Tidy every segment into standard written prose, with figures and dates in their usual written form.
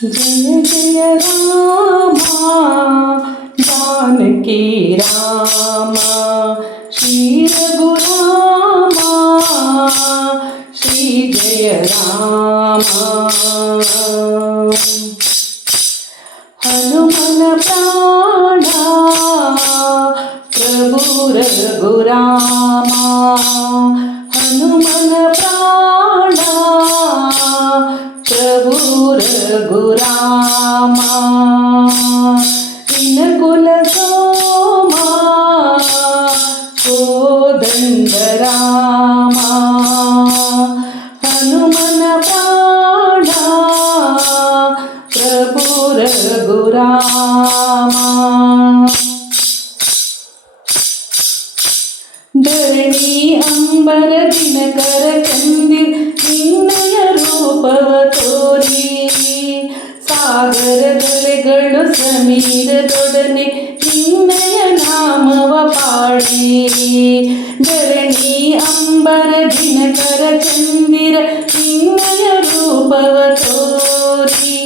जय जय रामा जानकी रामा श्री रघुरामा श्री जय रामा हनुमन प्राणा प्रभु रघुरामा हनुमन प्राणा प्रभु रघुरामा विनकुल सोमा कोदंड रामा हनुमन प्राणा प्रभु रघुरामा ಧರಣಿ ಅಂಬರ ದಿನಕರ ಚಂದಿರ್ ನಿನ್ನಯ ರೂಪವ ತೋರಿ ಸಾಗರದಲೆಗಳು ಸಮೀರದೊಡನೆ ನಿನ್ನಯ ನಾಮವ ಪಾಡಿ ಧರಣಿ ಅಂಬರ ದಿನಕರ ಚಂದಿರ ನಿನ್ನಯ ರೂಪವ ತೋರಿ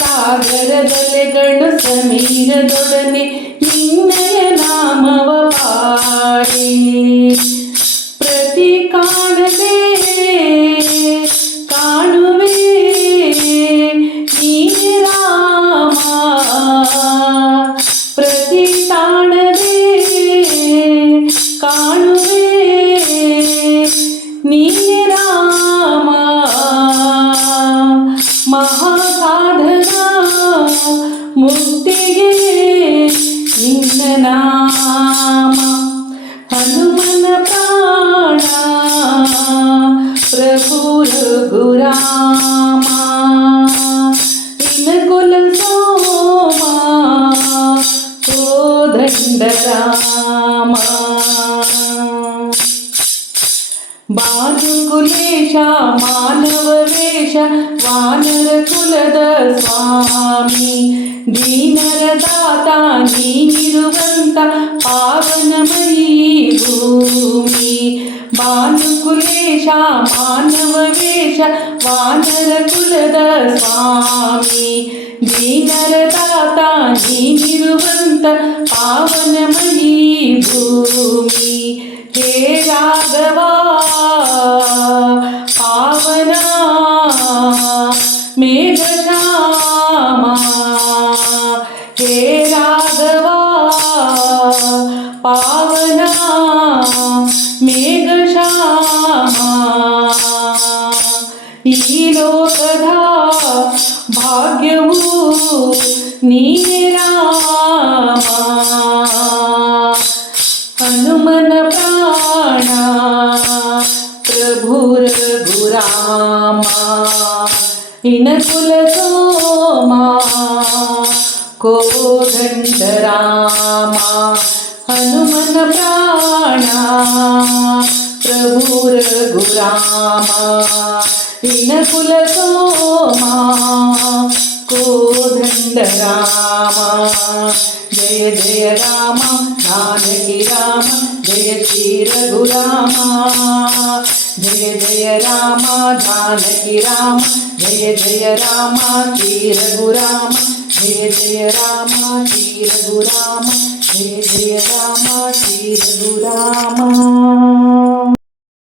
ಸಾಗರದಲೆಗಳು ಸಮೀರದೊಡನೆ ನಿನ್ನಯ ನಾಮವ ಪಾಡಿ ಪ್ರತಿ ಕಾಣದೆ ಕಾಣುವೆ ನೀನೆ ರಾಮ ಪ್ರತಿ ಕಾಣದೆ ಕಾಣುವೆ ನೀನೆ ರಾಮ ಮಹಾಸಾಧನ ಮುಕ್ತಿಗೆ ನಿನ್ನ ನಾಮ ಹನುಮನ ಪ್ರಾಣ ಪ್ರಭು ರಘುರಾಮ ವಿನಕುಲ ಸೋಮ ಕೋದಂಡ ರಾಮ ಬಾನುಕುಲೇಶ ಮಾನವ ವೇಷ ವಾನರ ಕುಲದ ಸ್ವಾಮಿ ದೀನರ ದಾತ ನೀನಿರುವಂತ ಪಾವನಮಯೀ ಭೂಮಿ ಬಾನುಕುಲೇಶ ಮಾನವ ವೇಷ ವಾನರ ಕುಲದ ಸ್ವಾಮಿ ದೀನರ ದಾತ ನೀನಿರುವಂತ ಪಾವನಮಯೀ ಭೂಮಿ ಹೇ ರಾಘವ ಪಾವನ ಮೇಘಶ್ಯಾಮ ಹೇ ರಾಘವ ಪಾವನ ಮೇಘಶ್ಯಾಮ ಈ ಲೋಕದ ಭಾಗ್ಯವು ನೀನೇ ರಾಮ ಹನುಮನ ಪ್ರಾಣ ಪ್ರಭು ರಘುರಾಮ ವಿನಕುಲ ಸೋಮ ಕೋದಂಡ ರಾಮ ಹನುಮನ ಪ್ರಾಣ ಪ್ರಭು ರಘುರಾಮ ವಿನಕುಲ ಸೋಮ ಕೋದಂಡ ರಾಮ ಜಯ ಜಯ ರಾಮ जानकी राम जय श्री रघुराम जय जय राम जानकी राम जय जय राम श्री रघुराम जय जय राम श्री रघुराम जय जय राम श्री रघुराम।